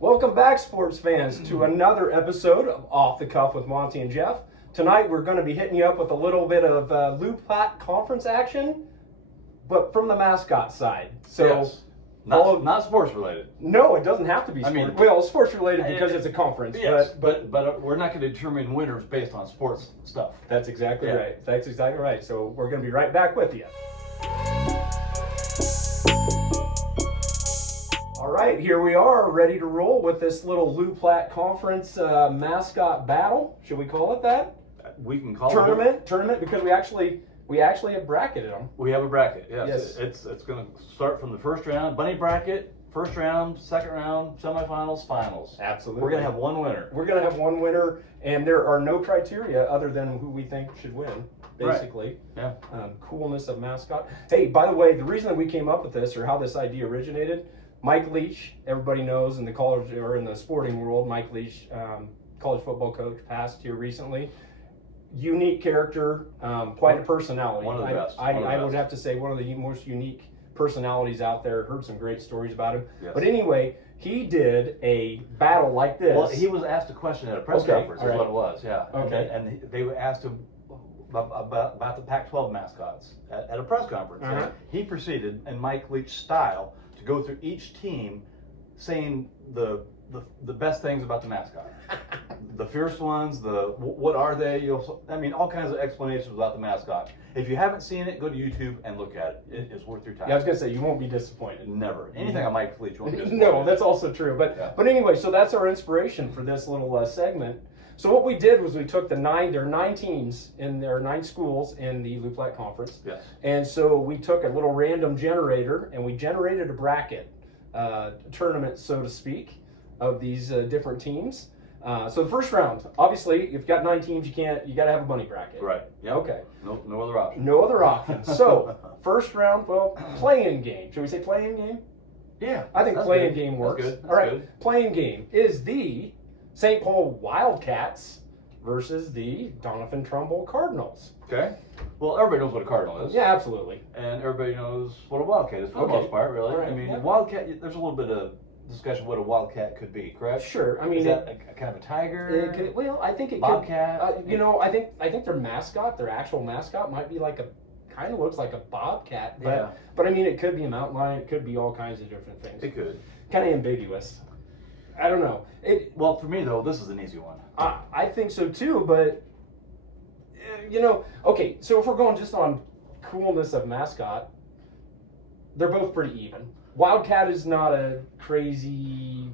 Welcome back, sports fans, to another episode of Off the Cuff with Monte and Geoff. Tonight we're going to be hitting you up with a little bit of LouPlatte conference action, but from the Mascot side. So, yes. Not sports related. No, it doesn't have to be sports. Well, sports related because it's a conference. Yes, but we're not going to determine winners based on sports stuff. That's exactly right. That's exactly right. So we're going to be right back with you. All right, here we are, ready to roll with this little LouPlatte conference mascot battle. Should we call it that? We can call it tournament because we actually have bracketed them. We have a bracket. Yes. Yes. It's going to start from the first round, bunny bracket, first round, second round, semifinals, finals. Absolutely. We're going to have one winner. We're going to have one winner, and there are no criteria other than who we think should win. Basically, right. Yeah. Coolness of Mascot. Hey, by the way, the reason that we came up with this, or how this idea originated, Mike Leach, everybody knows in the college or in the sporting world, Mike Leach, college football coach, passed here recently. Unique character, quite a personality. One of the best. I would have to say one of the most unique personalities out there. Heard some great stories about him. Yes. But anyway, he did a battle like this. Well, he was asked a question at a press conference. That's what it was. Yeah. Okay. And they asked him about the Pac-12 mascots at a press conference. Uh-huh. And he proceeded in Mike Leach style to go through each team, saying the best things about the mascot. The fierce ones, what are they? All kinds of explanations about the mascot. If you haven't seen it, go to YouTube and look at it. It is worth your time. Yeah, I was gonna say you won't be disappointed. Never. Anything on Mike Leach won't be disappointed. No, that's also true. But anyway, so that's our inspiration for this little segment. So what we did was we took there are 9 teams and there are 9 schools in the LouPlatte conference. Yes. And so we took a little random generator and we generated a bracket tournament, so to speak, of these different teams. So the first round, obviously, if you've got 9 teams, you got to have a bunny bracket. Right. Yep. Okay. No other option. No other option. So first round, play-in game. Should we say play-in game? Yeah. I think play-in game works. That's good. All right. Good. Play-in game is the St. Paul Wildcats versus the Doniphan Trumbull Cardinals. Okay. Well, everybody knows what a cardinal is. Yeah, absolutely. And everybody knows what a wildcat is for the most part, really. Right. I mean, yeah. Wildcat, there's a little bit of discussion what a wildcat could be, correct? Sure. I mean, is that a kind of a tiger? I think it Bobcat? could. I think their mascot, their actual mascot, might be kind of looks like a bobcat. But I mean, it could be a mountain lion. It could be all kinds of different things. It could. Kind of ambiguous. I don't know. Well, for me though, this is an easy one. I think so too, but okay. So if we're going just on coolness of mascot, they're both pretty even. Wildcat is not a crazy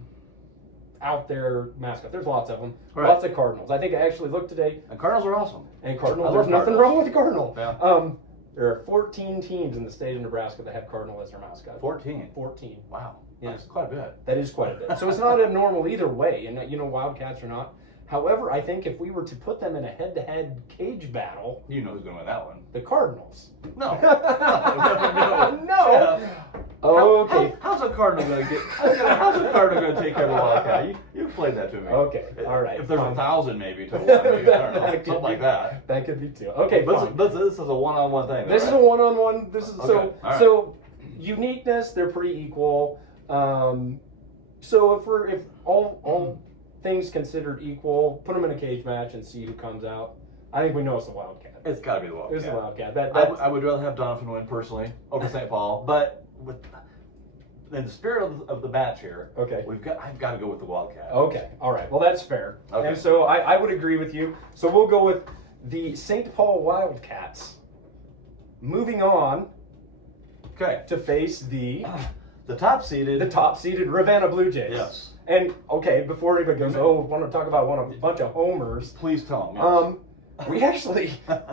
out there mascot. There's lots of them. Right. Lots of Cardinals. I think I actually looked today. And Cardinals are awesome. And Cardinals, I there's love nothing Cardinals. wrong with the Cardinal. Yeah. There are 14 teams in the state of Nebraska that have Cardinal as their mascot. 14. 14. Wow. Yeah. That's quite a bit. That is quite a bit. So it's not abnormal either way. And Wildcats are not. However, I think if we were to put them in a head-to-head cage battle, You know who's going to win that one. the Cardinals. No. No. Okay. How's a cardinal going to get? How's a cardinal going to take care of a wildcat? You played that to me. Okay. All right. If there's fine. 1,000, maybe to 1, maybe, I don't know, That could something like be- that. That could be 2. Okay. Fine. This is a one-on-one thing. This is a one-on-one. This is Okay, all right. so uniqueness. They're pretty equal. So if all things considered equal, put them in a cage match and see who comes out. I think we know it's the Wildcat. It's got to be the Wildcat. It's the Wildcat. I would rather have Doniphan win personally over St. Paul, but in the spirit of the match here, Okay. I've got to go with the Wildcat. Okay. All right. Well, that's fair. Okay. And so I would agree with you. So we'll go with the St. Paul Wildcats. Moving on Okay. to face the top seeded Ravenna Blue Jays. Yes. And okay, before anybody goes, want to talk about a bunch of homers. Please tell them. Yes.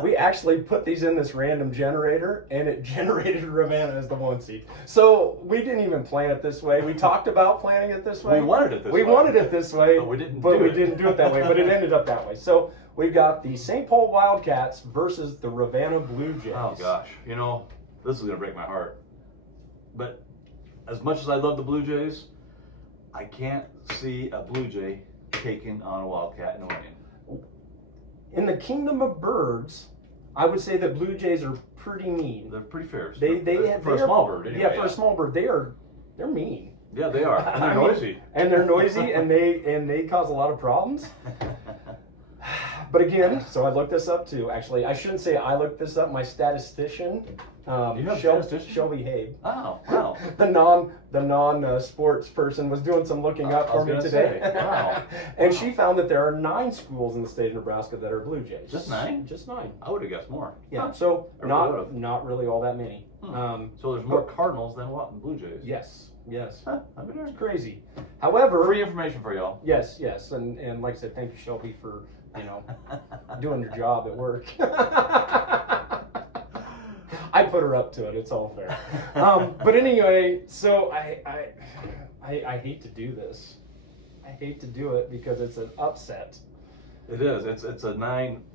We actually put these in this random generator, and it generated Ravenna as the 1 seed. So we didn't even plan it this way. We talked about planning it this way. We wanted it this way. We wanted it this way, But we didn't do it that way. But it ended up that way. So we've got the St. Paul Wildcats versus the Ravenna Blue Jays. Oh gosh, this is gonna break my heart. But as much as I love the Blue Jays, I can't see a Blue Jay taking on a Wildcat and winning. In the kingdom of birds, I would say that Blue Jays are pretty mean. They're pretty fierce. They for a small bird, anyway. Yeah, for a small bird, they're mean. Yeah, they are. And they're noisy. And they're noisy, and they cause a lot of problems. But again, so I looked this up too. Actually, I shouldn't say I looked this up. My statistician, You have a statistician? Shelby Habe, Oh, wow. the non sports person, was doing some looking up for me today. Wow. And she found that there are 9 schools in the state of Nebraska that are Blue Jays. Just 9? Just 9. I would have guessed more. Yeah. Huh. So I really would've. not really all that many. So there's more Cardinals than what? Blue Jays? Yes. Yes. Huh, I mean, It's crazy. However, free information for y'all. yes, and like I said, thank you, Shelby, for doing your job at work. I put her up to it. It's all fair. But anyway, so I hate to do this. I hate to do it because it's an upset. It is. It's a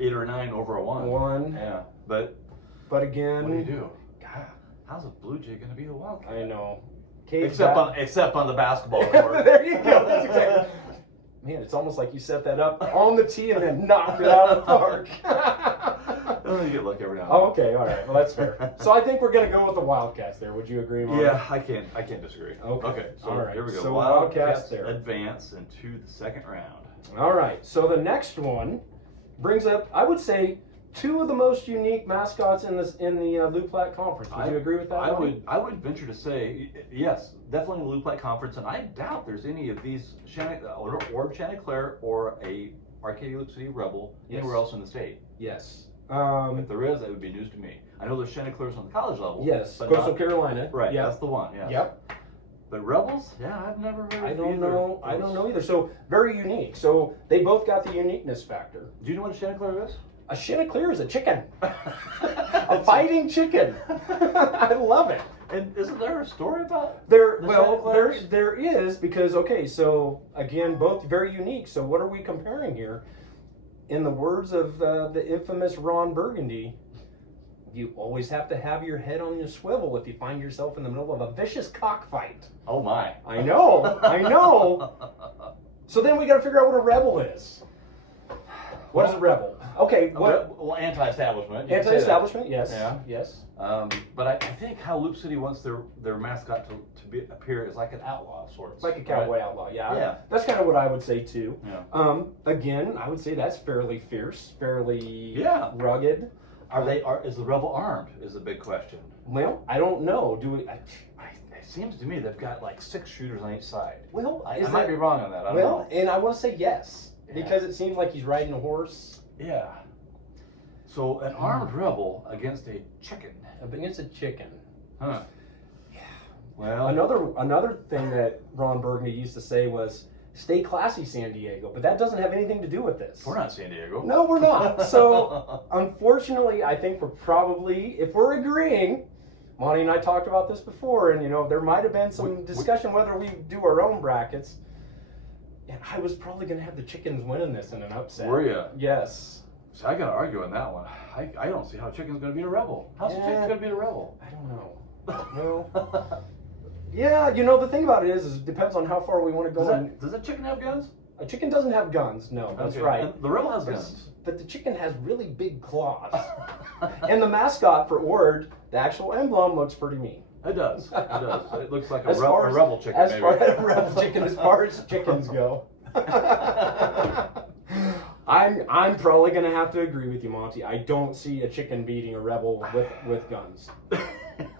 8 or 9 over a 1. 1. Yeah, but again, what do you do? God, how's a Blue Jay going to be a Wildcat? I know. Except on the basketball court. There you go. That's exactly. Man, it's almost like you set that up on the tee and then knocked it out of the park. You get lucky every now and then. Oh, okay, all right. Well, that's fair. So I think we're going to go with the Wildcats there. Would you agree, Mark? Yeah, I can't disagree. Okay. So All right. here we go. So Wildcats there. advance into the second round. All right. So the next one brings up, I would say, 2 of the most unique mascots in the LouPlatte conference. Would you agree with that? I would venture to say yes, definitely the LouPlatte conference, and I doubt there's any of these or Chanticleer or a Arcadia Loop City Rebel anywhere else in the state. Yes. If there is, that would be news to me. I know there's Chanticleers on the college level. Yes. But Coastal Carolina. Right. Yep. That's the one. Yeah. Yep. But Rebels, yeah, I've never heard of I don't either. know. I don't know either. So very unique. So they both got the uniqueness factor. Do you know what a Chanticleer is? A Chanticleer is a chicken. A fighting chicken. I love it. And isn't there a story about There is, because so again, both very unique. So what are we comparing here? In the words of the infamous Ron Burgundy, you always have to have your head on your swivel if you find yourself in the middle of a vicious cockfight. Oh my! I know. So then we got to figure out what a rebel is. What is a rebel? Okay. Well, anti-establishment. Anti-establishment. Yes. Yeah. Yes. But I think how Loop City wants their mascot to appear is like an outlaw sort of. Like a cowboy outlaw. Yeah. Yeah. That's kind of what I would say too. Yeah. Again, I would say that's fairly fierce, fairly rugged. Is the rebel armed? Is the big question. Well, I don't know. Do we? It seems to me they've got like 6 shooters on each side. Well, I might be wrong on that. I don't know. And I want to say yes, Yeah. because it seems like he's riding a horse. Yeah. So an armed rebel against a chicken. Against a chicken. Huh. Yeah. Well, Another thing that Ron Burgundy used to say was, "Stay classy, San Diego," but that doesn't have anything to do with this. we're not San Diego. No, we're not. So, unfortunately, I think we're probably, if we're agreeing, Monty and I talked about this before, and there might have been some discussion whether we do our own brackets. And I was probably going to have the chickens winning this in an upset. Were you? Yes. So I got to argue on that one. I don't see how chicken's going to beat a rebel. How's a chicken going to beat a rebel? I don't know. Well, yeah, the thing about it is it depends on how far we want to go. Does a chicken have guns? A chicken doesn't have guns. No, that's Okay. right. And the rebel has guns. But the chicken has really big claws. And the mascot for Ord, the actual emblem, looks pretty mean. It does. It does. It looks like a As far as- rebel chicken. As maybe. far as a rebel chicken, as far as chickens go. I'm probably gonna have to agree with you, Monty. I don't see a chicken beating a rebel with guns.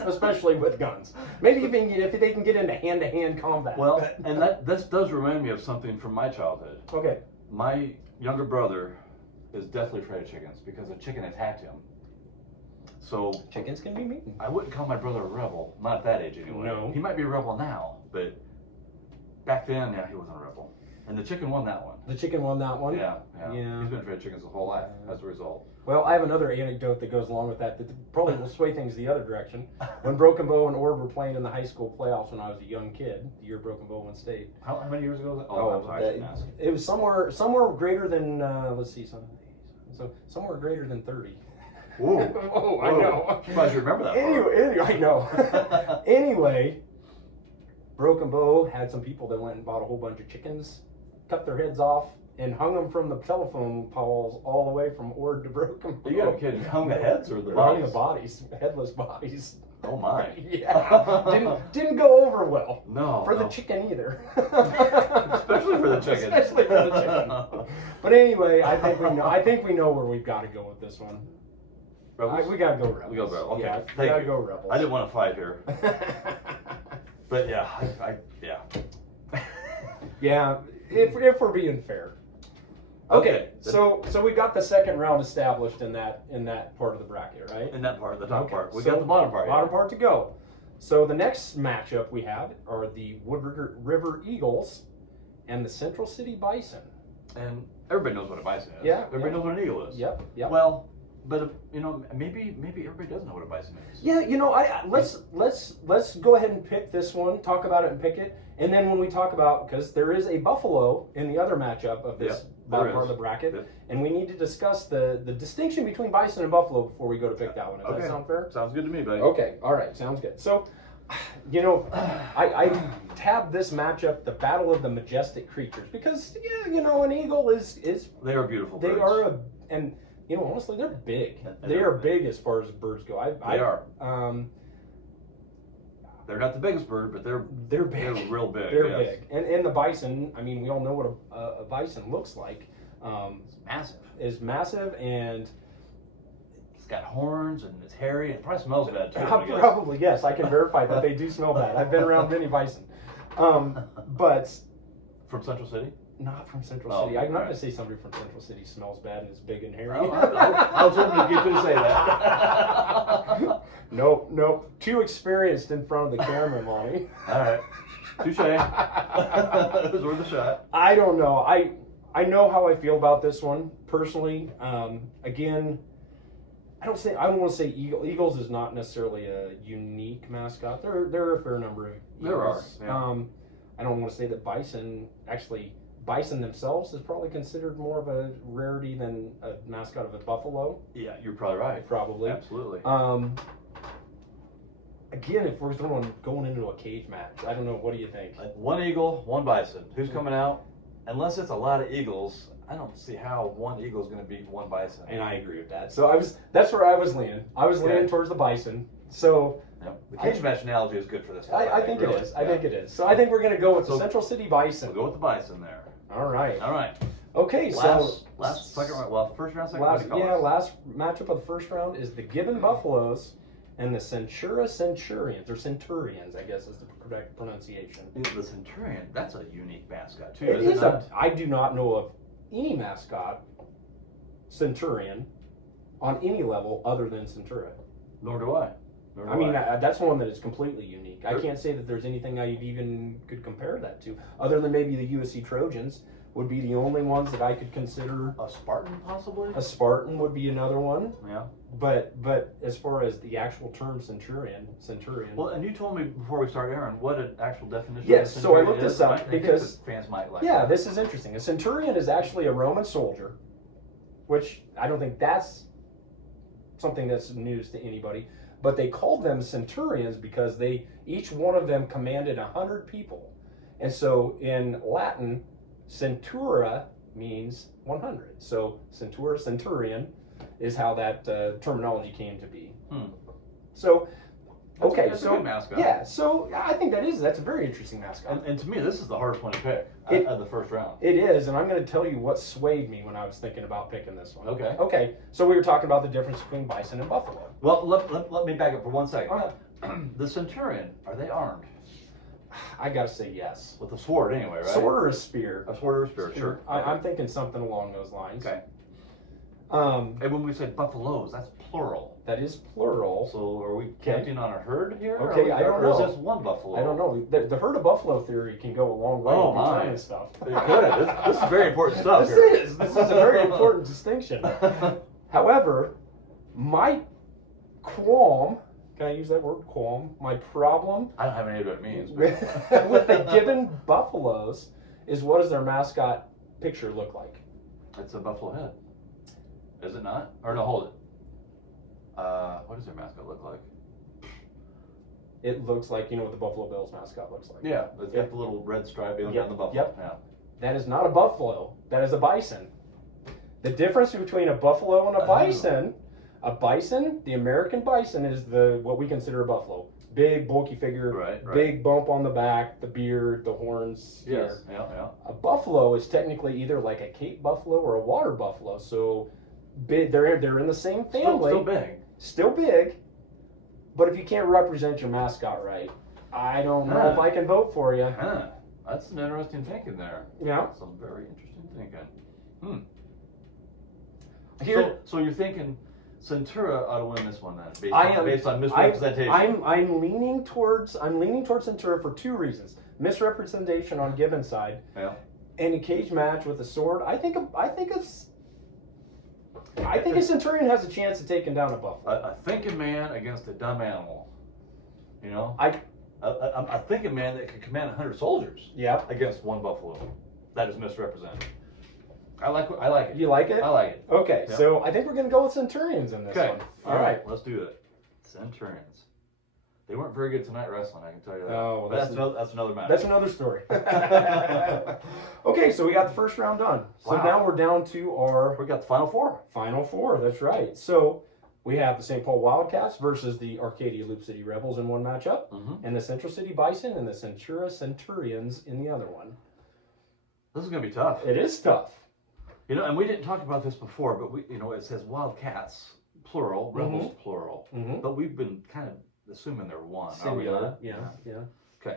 Especially with guns. Maybe even if they can get into hand-to-hand combat. Well, and this does remind me of something from my childhood. Okay. My younger brother is deathly afraid of chickens because a chicken attacked him. So Chickens can be mean. I wouldn't call my brother a rebel, not at that age anyway. No. He might be a rebel now, but back then, yeah, he wasn't a rebel. And the chicken won that one. The chicken won that one? Yeah. Yeah. He's been afraid of chickens his whole life as a result. Well, I have another anecdote that goes along with that probably will sway things the other direction. When Broken Bow and Ord were playing in the high school playoffs when I was a young kid, the year Broken Bow won state. How many years ago was that? Oh, I'm sorry, I shouldn't ask. It was somewhere greater than, let's see, somewhere greater than 30. Whoa. Oh, I know. I'm surprised you remember that. Anyway, I know. Anyway, Broken Bow had some people that went and bought a whole bunch of chickens, cut their heads off, and hung them from the telephone poles all the way from Ord to Broken Bow. You got a kid hung the heads or the Hung bodies? the bodies, headless bodies. Oh my. Yeah, didn't go over well. No. For the chicken either. Especially for the chicken. Especially for the chicken. But anyway, I think we know where we've got to go with this one. Rebels? We gotta go Rebels. We gotta go. Okay. Yeah, Thank gotta you. go Rebels. I didn't want to fight here. But yeah, yeah. Yeah, if we're being fair. Okay, so we got the second round established in that part of the bracket, right? In that part, the top part. We so got the bottom part. Bottom part to go. So the next matchup we have are the Wood River Eagles and the Central City Bison. And everybody knows what a bison is. Yeah. Everybody knows what an eagle is. Yep. Well, but maybe everybody doesn't know what a bison is. Yeah, let's go ahead and pick this one, talk about it and pick it, and then when we talk about, because there is a buffalo in the other matchup of this bottom part of the bracket, and we need to discuss the distinction between bison and buffalo before we go to pick that one. Does that sound fair? Sounds good to me, buddy. Okay, all right, sounds good. So, I tabbed this matchup the Battle of the Majestic Creatures because an eagle is they are beautiful birds. They are and honestly they're big. They are big as far as birds go. They are. They're not the biggest bird, but they're big. They're real big. They're big. And the bison, I mean, we all know what a bison looks like. It's massive. Is massive, and it's got horns and it's hairy and it probably smells bad too. Probably, yes. I can verify that they do smell bad. I've been around many bison. But from Central City? Not from Central City. I'm not going to say somebody from Central City smells bad and is big and hairy. Well, I was hoping to get you to say that. Nope. Too experienced in front of the camera, Monty. All right. Touche. It was worth a shot. I don't know. I know how I feel about this one personally. Again, I don't want to say Eagles is not necessarily a unique mascot. There are a fair number of Eagles. There are. Yeah. I don't want to say that Bison themselves is probably considered more of a rarity than a mascot of a buffalo. Yeah, you're probably right. Probably. Absolutely. Again, if we're going into a cage match, I don't know. What do you think? One eagle, one bison. Who's coming out? Unless it's a lot of eagles, I don't see how one eagle is going to beat one bison. And I agree with that. So that's where I was leaning. I was leaning towards the bison. So the cage match analogy is good for this. I think it is. I think it is. So I think we're going to go with the Central City Bison. We'll go with the bison there. All right. Okay, last second round. Well, first round, second round. Last matchup of the first round is the Gibbon Buffaloes and the Centura Centurions, or Centurions, I guess is the correct pronunciation. The Centurion, that's a unique mascot too. It is I do not know of any mascot Centurion on any level other than Centura. Nor do I. I mean, that's one that is completely unique. I can't say that there's anything I even could compare that to, other than maybe the USC Trojans would be the only ones that I could consider. A Spartan, possibly? A Spartan would be another one. Yeah. But as far as the actual term Centurion. Well, and you told me before we started, Aaron, what an actual definition of a Centurion is. So I looked this up because fans might like that. This is interesting. A Centurion is actually a Roman soldier, which I don't think that's something that's news to anybody. But they called them centurions because each one of them commanded 100 people. And so in Latin, centura means 100. So centura, centurion is how that terminology came to be. So, that's a good mascot. Yeah, so I think that's a very interesting mascot. And to me, this is the hardest one to pick of the first round. It is, and I'm going to tell you what swayed me when I was thinking about picking this one. Okay. So we were talking about the difference between bison and buffalo. Well, let me back up for 1 second. The Centurion, are they armed? I got to say yes. With a sword anyway, right? Sword or a spear. A sword or a spear, sure. I'm thinking something along those lines. Okay. And when we said buffaloes, that's plural. That is plural. So are we counting on a herd here? Okay, I don't know. Or is this one buffalo? I don't know. The herd of buffalo theory can go a long way in determining stuff. It could. This is very important stuff This is a very important distinction. However, my qualm, can I use that word, qualm? My problem I don't have any idea what it means. with the Gibbon Buffaloes is, what does their mascot picture look like? It's a buffalo head. Is it not? Or no, hold it. What does their mascot look like? It looks like, what the Buffalo Bills mascot looks like. Yeah, it's got the little red stripe on the buffalo. Yep. Yeah. That is not a buffalo. That is a bison. The difference between a buffalo and a bison, A bison, the American bison, is what we consider a buffalo. Big, bulky figure, Right. big bump on the back, the beard, the horns. Yes. Here. Yeah. A buffalo is technically either like a Cape buffalo or a water buffalo. So big, they're in the same family. Still big. Still big. But if you can't represent your mascot right, I don't know if I can vote for you. That's an interesting thinking there. Yeah. Some very interesting thinking. Here, so you're thinking Centura ought to win this one then, based on misrepresentation. I'm leaning towards Centura for two reasons: misrepresentation on given side, and a cage match with a sword. I think a Centurion has a chance of taking down a buffalo. A thinking man against a dumb animal. You know, a thinking man that can command 100 soldiers. Against one buffalo, that is misrepresented. I like it. You like it? I like it. Okay, so I think we're gonna go with Centurions in this one. All right, let's do it. Centurions. They weren't very good tonight wrestling, I can tell you that. Oh, well, that's another matter. That's another story. Okay, so we got the first round done. So now we're down to we got the final four. Final four, that's right. So we have the St. Paul Wildcats versus the Arcadia Loop City Rebels in one matchup, and the Central City Bison and the Centura Centurions in the other one. This is gonna be tough. It is tough. You know, and we didn't talk about this before, but it says Wildcats plural, Rebels plural, but we've been kind of assuming they're one. Singular. Yeah. Okay,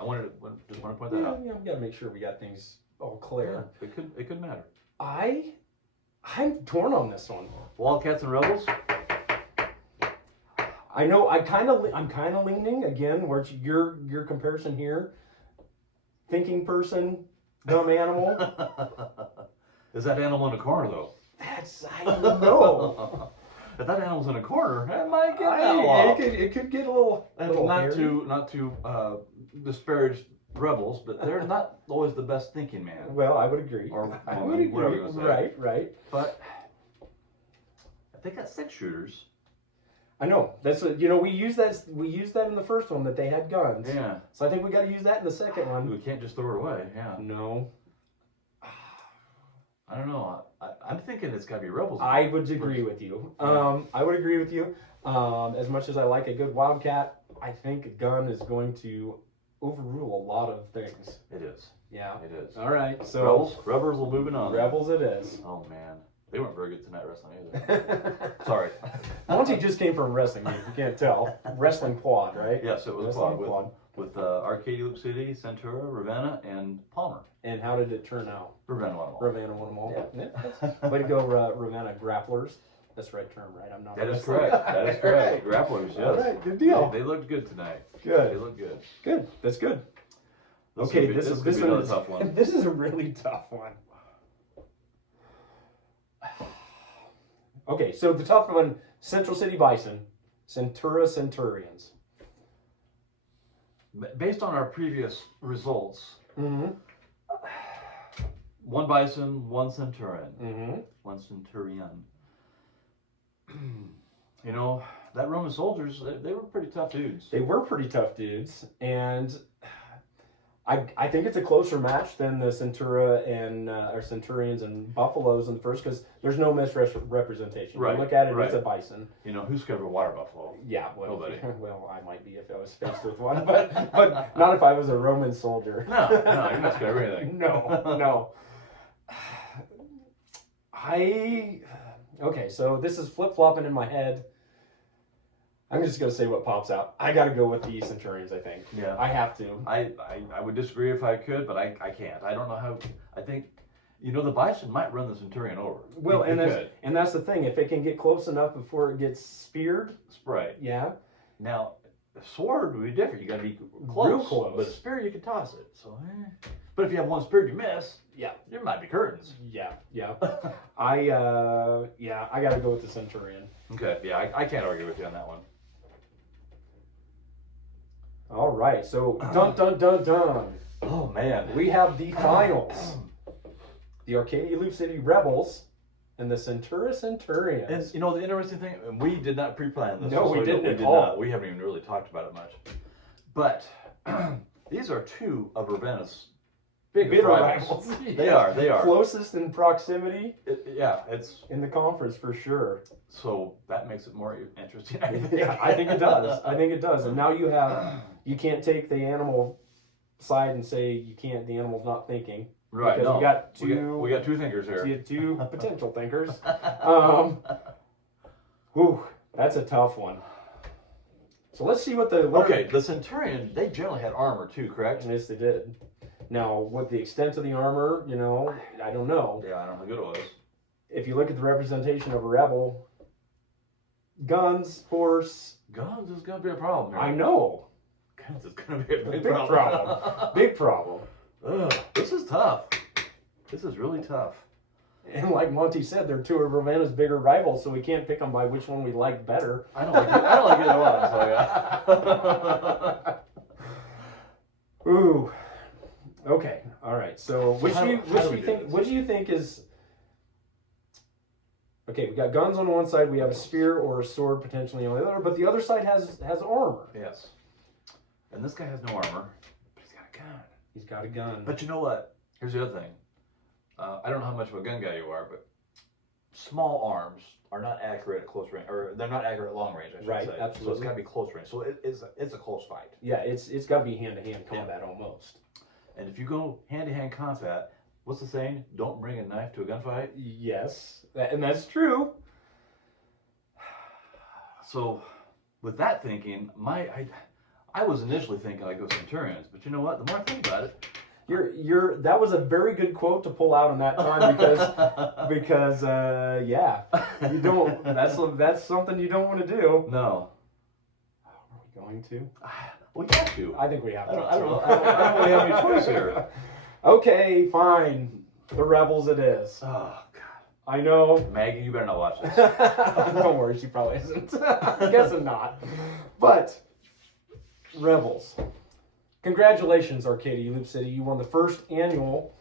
I just want to point that out. Yeah, we got to make sure we got things all clear. Yeah, it could matter. I'm torn on this one. Wildcats and Rebels. I know. I'm kind of leaning again. Where's your comparison here? Thinking person, dumb animal. Is that animal in a corner though? I don't know. If that animal's in a corner, it might get that long. It could get a little. Not to disparage Rebels, but they're not always the best thinking man. Well, I would agree. Or I would agree. Whatever you want to say. Right. But they got 6 shooters. I know. That's we used that in the first one that they had guns. Yeah. So I think we got to use that in the second one. We can't just throw it away. Yeah. No. I don't know. I'm thinking it's got to be Rebels. I would agree with you. I would agree with you. As much as I like a good Wildcat, I think a gun is going to overrule a lot of things. It is. Yeah. It is. All right. So Rebels will moving on. Rebels it is. Oh man, they weren't very good tonight wrestling either. Sorry. Monte just came from wrestling. If you can't tell, wrestling quad, right? Yes, it was wrestling quad with Arcadia Loop City, Centura, Ravenna, and Palmer. And how did it turn out? Ravenna won them all. Ravenna won them all. Yeah. Way to go, Ravenna grapplers. That's the right term, right? I'm not. That is correct. That is correct. Grapplers, yes. All right, good deal. They looked good tonight. Good. They looked good. Good. That's good. This is a tough one. This is a really tough one. Okay, so the tough one: Central City Bison, Centura Centurions. Based on our previous results, one Bison, one Centurion, one Centurion. You know, that Roman soldiers, they were pretty tough dudes. They were pretty tough dudes, and I think it's a closer match than the Centura and or Centurions and Buffaloes in the first, because there's no misrepresentation. Right. You look at it, it's a Bison. You know, who's scared of a water buffalo? Yeah, well, nobody. Well, I might be if I was faced with one, but not if I was a Roman soldier. No, you're not scared of anything. No. Okay, so this is flip-flopping in my head. I'm just going to say what pops out. I got to go with the Centurions, I think. Yeah. I have to. I would disagree if I could, but I can't. I don't know how. I think, the Bison might run the Centurion over. Well, and that's the thing. If it can get close enough before it gets speared. Right. Yeah. Now, a sword would be different. You got to be close. Real close. But a spear, you can toss it. So, But if you have one spear you miss, there might be curtains. Yeah. I got to go with the Centurion. Okay. Yeah, I can't argue with you on that one. All right, so dun. Oh man, we have the finals: the Arcadia Loop City Rebels and the Centura Centurions. And the interesting thing, we did not pre-plan this. No, we didn't at all. We haven't even really talked about it much. But these are 2 of Ravenna's biggest rivals. They are. Closest in proximity. It's in the conference for sure. So that makes it more interesting. Yeah, I think it does. And now you can't take the animal side and say the animal's not thinking. Right. Because we got two thinkers here. Two potential thinkers. Whew, that's a tough one. So let's see what the Centurion, they generally had armor too, correct? Yes, they did. Now, what the extent of the armor, I don't know. Yeah, I don't know how good it was. If you look at the representation of a rebel, guns, horse. Guns is going to be a problem here. I know. Guns is going to be a big problem. Big problem. Ugh, this is tough. This is really tough. And like Monty said, they're two of Ravenna's bigger rivals, so we can't pick them by which one we like better. I don't like either one. So yeah. Ooh. Okay. All right. So what do you think is? Okay, we got guns on one side. We have a spear or a sword potentially on the other, but the other side has armor. Yes. And this guy has no armor, but he's got a gun. He's got a gun. But you know what? Here's the other thing. I don't know how much of a gun guy you are, but small arms are not accurate at close range, or they're not accurate at long range, I should say. Right, absolutely. So it's got to be close range. So it's a close fight. Yeah, it's got to be hand-to-hand combat almost. And if you go hand-to-hand combat, what's the saying? Don't bring a knife to a gunfight? Yes, and that's true. So with that thinking, I was initially thinking I'd go Centurions, but you know what? The more I think about it, that was a very good quote to pull out in that time because you don't. That's something you don't want to do. No. Are we going to? We have to. I think we have to. I don't really have any choice here. Okay, fine. The Rebels it is. Oh God. I know. Maggie, you better not watch this. Don't worry, she probably isn't. I'm guessing not. But Rebels. Congratulations, Arcadia Loop City. You won the first annual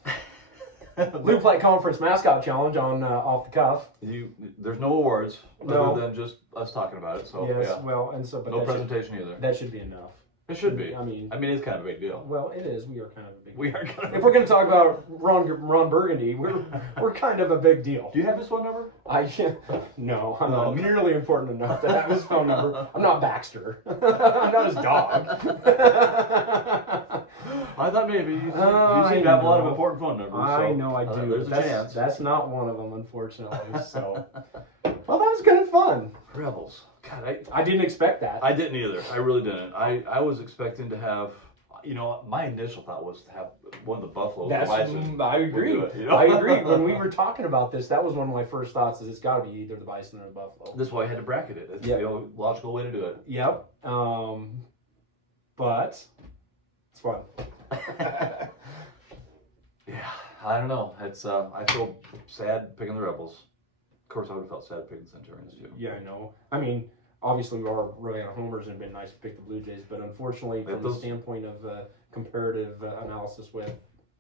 LouPlatte Conference Mascot Challenge on Off the Cuff. There's no awards other than just us talking about it. So yes, yeah. well, and so but no presentation either. That should be enough. It should be. I mean, it's kind of a big deal. Well, it is. We are kind of a big deal. We are kind of. If we're going to talk about Ron Burgundy, we're kind of a big deal. Do you have his phone number? No, I'm not nearly important enough to have his phone number. I'm not Baxter. I'm not his dog. I thought maybe you seem to have a lot of important phone numbers. I know I do. There's a chance. That's not one of them, unfortunately. So, well, that was kind of fun. Rebels. God, I didn't expect that. I didn't either. I really didn't. I was expecting to have, my initial thought was to have one of the Buffalo. I agree. I agree. When we were talking about this, that was one of my first thoughts. Is it's got to be either the Bison or the Buffalo. That's why I had to bracket it. It's the logical way to do it. Yep. But it's fun. Yeah, I don't know. It's I feel sad picking the Rebels. Of course, I would have felt sad picking the Centurions too. Yeah, I know. I mean, obviously we are Ravenna homers, and it'd been nice to pick the Blue Jays, but unfortunately, from the standpoint of comparative analysis with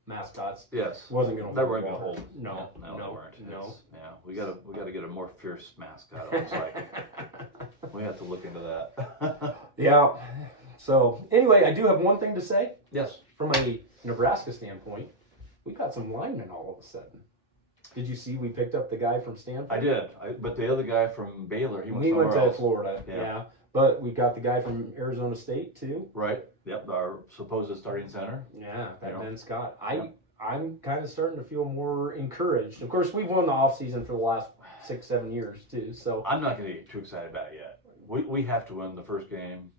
mascots, wasn't going to. They weren't going to hold. No, they weren't. No. Yeah, we got to get a more fierce mascot. It looks like we have to look into that. Yeah. So anyway, I do have one thing to say. Yes. From a Nebraska standpoint, we got some linemen all of a sudden. Did you see we picked up the guy from Stanford? I did, but the other guy from Baylor, he went to Florida. Yeah. But we got the guy from Arizona State too. Right. Yep. Our supposed starting center. Yeah, Ben Scott. I'm kind of starting to feel more encouraged. Of course, we've won the offseason for the last 6-7 years too. So I'm not going to get too excited about it yet. We have to win the first game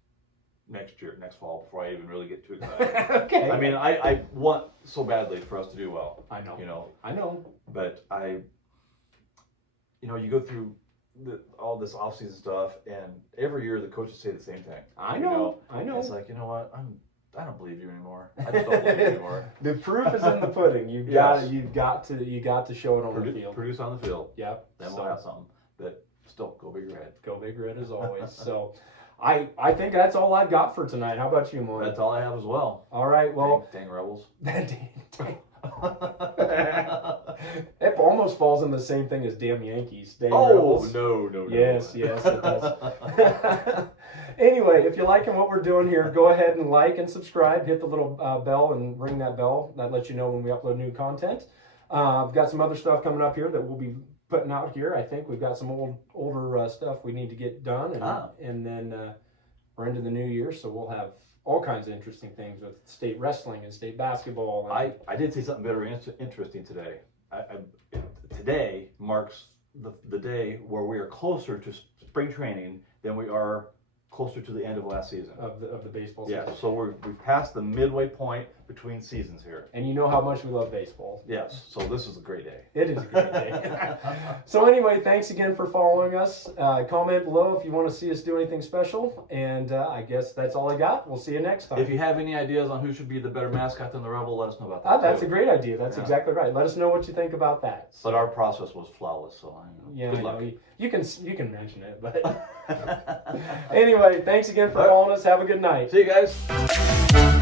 next fall, before I even really get too excited. Okay. I mean, I want so badly for us to do well. I know. I know. But you go through all this off-season stuff, and every year the coaches say the same thing. I know. It's like, you know what? I don't believe you anymore. I just don't believe you anymore. The proof is in the pudding. You've got to show it on the field. Produce on the field. Yep. Then we'll have something. But still, go big red. Go big red as always. So. I think that's all I've got for tonight. How about you, Moy? That's all I have as well. All right, well. Dang Rebels. Dang. It almost falls in the same thing as damn Yankees. Dang Rebels. No. Yes, it does. Anyway, if you're liking what we're doing here, go ahead and like and subscribe. Hit the little bell and ring that bell. That lets you know when we upload new content. I've got some other stuff coming up here that we'll be putting out here. I think we've got some older stuff we need to get done, and then we're into the new year, so we'll have all kinds of interesting things with state wrestling and state basketball. And I did see something very interesting today. Today marks the day where we are closer to spring training than we are closer to the end of last season. Of the baseball season. Yeah, so we've passed the midway point between seasons here. And you know how much we love baseball. Yes, so this is a great day. It is a great day. So anyway, thanks again for following us. Comment below if you want to see us do anything special. And I guess that's all I got. We'll see you next time. If you have any ideas on who should be the better mascot than the Rebel, let us know about that. That's a great idea. That's exactly right. Let us know what you think about that. But our process was flawless, so good luck. You can mention it, but anyway, thanks again for following us. Have a good night. See you guys.